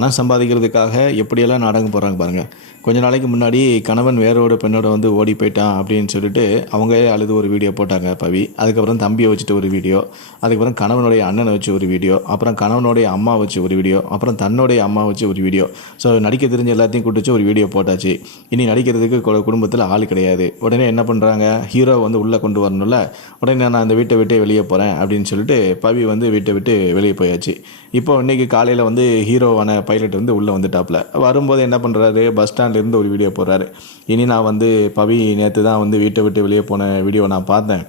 பணம் சம்பாதிக்கிறதுக்காக எப்படியெல்லாம் நாடகம் போடுறாங்க பாருங்கள் கொஞ்ச நாளைக்கு முன்னாடி கணவன் வேறோட பெண்ணோட வந்து ஓடி போயிட்டான் அப்படின்னு சொல்லிட்டு அவங்களே அழுது ஒரு வீடியோ போட்டாங்க பவி. அதுக்கப்புறம் தம்பியை வச்சுட்டு ஒரு வீடியோ அதுக்கப்புறம் கணவனுடைய அண்ணனை வச்சு ஒரு வீடியோ அப்புறம் கணவனுடைய அம்மா வச்சு ஒரு வீடியோ அப்புறம் தன்னுடைய அம்மா வச்சு ஒரு வீடியோ. ஸோ நடிக்க தெரிஞ்ச எல்லாத்தையும் கூட்டு ஒரு வீடியோ போட்டாச்சு. இனி நடிக்கிறதுக்கு குடும்பத்தில் ஆள் கிடையாது. உடனே என்ன பண்ணுறாங்க ஹீரோ வந்து உள்ளே கொண்டு வரணும்ல. உடனே நான் அந்த வீட்டை விட்டு வெளியே போகிறேன் அப்படின்னு சொல்லிட்டு பவி வந்து வீட்டை விட்டு வெளியே போயாச்சு. இப்போ இன்னைக்கு காலையில் வந்து ஹீரோவான பைலட் வந்து உள்ளே வந்துட்டாப்ல. வரும்போது என்ன பண்ணுறாரு பஸ் ஸ்டாண்ட்லேருந்து ஒரு வீடியோ போடுறாரு. இனி நான் வந்து பவி நேற்று தான் வந்து வீட்டை விட்டு வெளியே போன வீடியோ நான் பார்த்தேன்.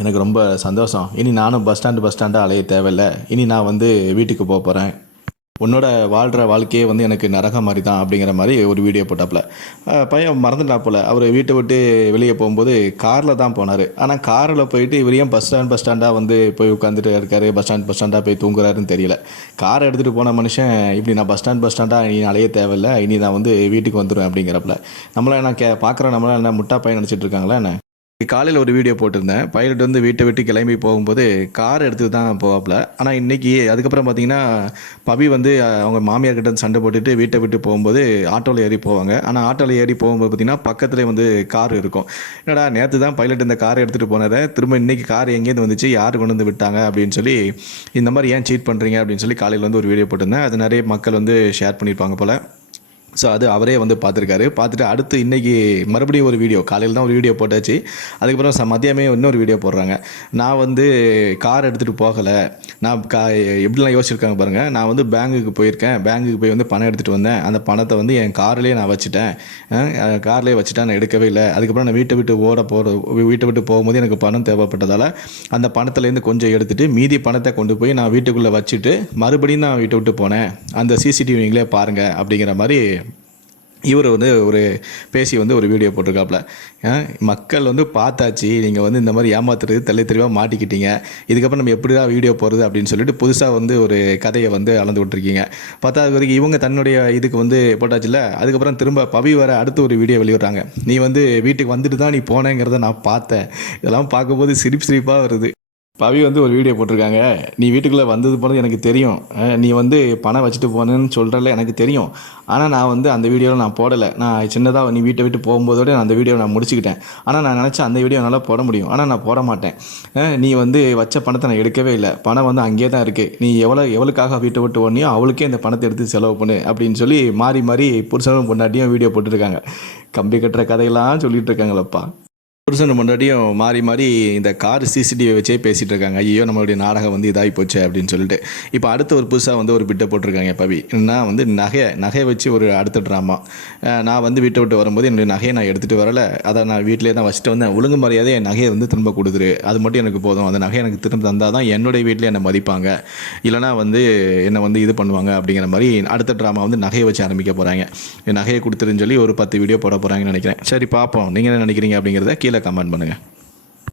எனக்கு ரொம்ப சந்தோஷம். இனி நானும் பஸ் ஸ்டாண்டு பஸ் ஸ்டாண்டாக அலைய தேவையில்லை. இனி நான் வந்து வீட்டுக்கு போக போகிறேன் உன்னோட வாழ்கிற வாழ்க்கையே வந்து எனக்கு நரகம் மாதிரி தான் அப்படிங்கிற மாதிரி ஒரு வீடியோ போட்டாப்புல. பையன் பையன் மறந்துட்டாப்புல அவர் வீட்டை விட்டு வெளியே போகும்போது காரில் தான் போனார். ஆனால் காரில் போயிட்டு இவர் ஏன் பஸ் ஸ்டாண்ட் பஸ் ஸ்டாண்டாக வந்து போய் உட்காந்துட்டு இருக்காரு? பஸ் ஸ்டாண்ட் பஸ் ஸ்டாண்டாக போய் தூங்குறாருன்னு தெரியல. காரை எடுத்துகிட்டு போன மனுஷன் இப்படி நான் பஸ் ஸ்டாண்ட் பஸ் ஸ்டாண்டாக இனி அலைய தேவையில்லை. இனி நான் வந்து வீட்டுக்கு வந்துடுவேன் அப்படிங்கிறப்பல. நம்மள என்ன கே பார்க்குறோம் நம்மள என்ன முட்டா பையன் நினச்சிட்டு இருக்காங்களா என்ன? காலையில் ஒரு வீடியோ போட்டிருந்தேன். பைலட் வந்து வீட்டை விட்டு கிளம்பி போகும்போது கார் எடுத்து தான் போவாப்புல ஆனால் இன்னைக்கு அதுக்கப்புறம் பார்த்தீங்கன்னா பவி வந்து அவங்க மாமியார் கிட்ட சண்டை போட்டுட்டு வீட்டை விட்டு போகும்போது ஆட்டோவில் ஏறி போவாங்க. ஆனால் ஆட்டோவில் ஏறி போகும்போது பார்த்தீங்கன்னா பக்கத்துலேயே வந்து கார் இருக்கும். என்னடா நேற்று தான் பைலட் இந்த காரை எடுத்துகிட்டு போனதை திரும்ப இன்றைக்கி கார் எங்கேருந்து வந்துச்சு? யார் கொண்டு வந்து விட்டாங்க? அப்படின்னு சொல்லி இந்த மாதிரி ஏன் சீட் பண்ணுறீங்க அப்படின்னு சொல்லி காலையில் வந்து ஒரு வீடியோ போட்டிருந்தேன். அது நிறைய மக்கள் வந்து ஷேர் பண்ணியிருப்பாங்க போல். ஸோ அது அவரே வந்து பார்த்துருக்காரு. பார்த்துட்டு அடுத்து இன்றைக்கி மறுபடியும் ஒரு வீடியோ. காலையில் தான் ஒரு வீடியோ போட்டாச்சு. அதுக்கப்புறம் ச மதியமே இன்னொரு வீடியோ போடுறாங்க. நான் வந்து கார் எடுத்துகிட்டு போகலை. நான் கா எப்படிலாம் யோசிச்சிருக்காங்க பாருங்கள் நான் வந்து பேங்குக்கு போயிருக்கேன். பேங்குக்கு போய் வந்து பணம் எடுத்துகிட்டு வந்தேன். அந்த பணத்தை வந்து என் கார்லேயே நான் வச்சுட்டேன். கார்லேயே வச்சுட்டேன். நான் எடுக்கவே இல்லை. அதுக்கப்புறம் நான் வீட்டை விட்டு ஓட போகிற வீட்டை விட்டு போகும்போது எனக்கு பணம் தேவைப்பட்டதால் அந்த பணத்துலேருந்து கொஞ்சம் எடுத்துகிட்டு மீதி பணத்தை கொண்டு போய் நான் வீட்டுக்குள்ளே வச்சுட்டு மறுபடியும் நான் வீட்டை விட்டு போனேன். அந்த சிசிடிவிங்களே பாருங்கள் அப்படிங்கிற மாதிரி இவர் வந்து ஒரு பேசி வந்து ஒரு வீடியோ போட்டிருக்காப்புல. மக்கள் வந்து பார்த்தாச்சு நீங்கள் வந்து இந்த மாதிரி ஏமாத்துறது தெளி தெளிவாக மாட்டிக்கிட்டீங்க. இதுக்கப்புறம் நம்ம எப்படி தான் வீடியோ போகிறது அப்படின்னு சொல்லிட்டு புதுசாக வந்து ஒரு கதையை வந்து அளந்து விட்டுருக்கீங்க. பத்தாவது வரைக்கும் இவங்க தன்னுடைய இதுக்கு வந்து போட்டாச்சுல அதுக்கப்புறம் திரும்ப பவி வர அடுத்து ஒரு வீடியோ வெளியிடுறாங்க. நீ வந்து வீட்டுக்கு வந்துட்டு தான் நீ போனேங்கிறத நான் பார்த்தேன். இதெல்லாம் பார்க்கும்போது சிரிப்பு சிரிப்பாக வருது. பவி வந்து ஒரு வீடியோ போட்டிருக்காங்க. நீ வீட்டுக்குள்ளே வந்தது போனது எனக்கு தெரியும். நீ வந்து பணம் வச்சுட்டு போனேன்னு சொல்கிறல எனக்கு தெரியும். ஆனால் நான் வந்து அந்த வீடியோவில் நான் போடலை. நான் சின்னதாக நீ வீட்டை விட்டு போகும்போதோட நான் அந்த வீடியோவை நான் முடிச்சுக்கிட்டேன். ஆனால் நான் நினச்சேன் அந்த வீடியோ என்னால் போட முடியும். ஆனால் நான் போட மாட்டேன். நீ வந்து வச்ச பணத்தை நான் எடுக்கவே இல்லை. பணம் வந்து அங்கேயே தான் இருக்குது நீ எவ்வளோ எவ்வளோக்காக வீட்டை விட்டு ஓடனியோ அவளுக்கே இந்த பணத்தை எடுத்து செலவு பண்ணு அப்படின்னு சொல்லி மாறி மாறி புருஷனும் பொண்டாட்டியும் வீடியோ போட்டிருக்காங்க. கம்பி கட்டுற கதையெல்லாம் சொல்லிகிட்டு இருக்காங்களப்பா. புருஷன் முன்னாடியும் மாறி மாறி இந்த கார் சிசிடிவி வச்சே பேசிகிட்டு இருக்காங்க. ஐயோ நம்மளுடைய நாடகம் வந்து இதாகி போச்சு அப்படின்னு சொல்லிட்டு. இப்போ அடுத்த ஒரு புதுசாக வந்து ஒரு பிட்டை போட்டிருக்காங்க பவி. நான் வந்து நகை நகையை வச்சு ஒரு அடுத்த ட்ராமா நான் வந்து வீட்டை விட்டு வரும்போது என்னுடைய நகையை நான் எடுத்துகிட்டு வரல. அதை நான் வீட்டிலே தான் வச்சுட்டு வந்தேன். ஒழுங்கு மரியாதை என் நகையை வந்து திரும்ப கொடுத்துரு. அது மட்டும் எனக்கு போதும். அந்த நகையை எனக்கு திரும்ப தந்தால் தான் என்னுடைய வீட்டில் என்னை மதிப்பாங்க. இல்லைனா வந்து என்னை வந்து இது பண்ணுவாங்க அப்படிங்கிற மாதிரி அடுத்த ட்ராமா வந்து நகையை வச்சு ஆரம்பிக்க போகிறாங்க நகையை கொடுத்துருன்னு சொல்லி ஒரு பத்து வீடியோ போட போகிறாங்கன்னு நினைக்கிறேன். சரி பார்ப்போம். நீங்கள் என்ன நினைக்கிறீங்க அப்படிங்கிறத கீழே கமெண்ட் பண்ணுங்கள்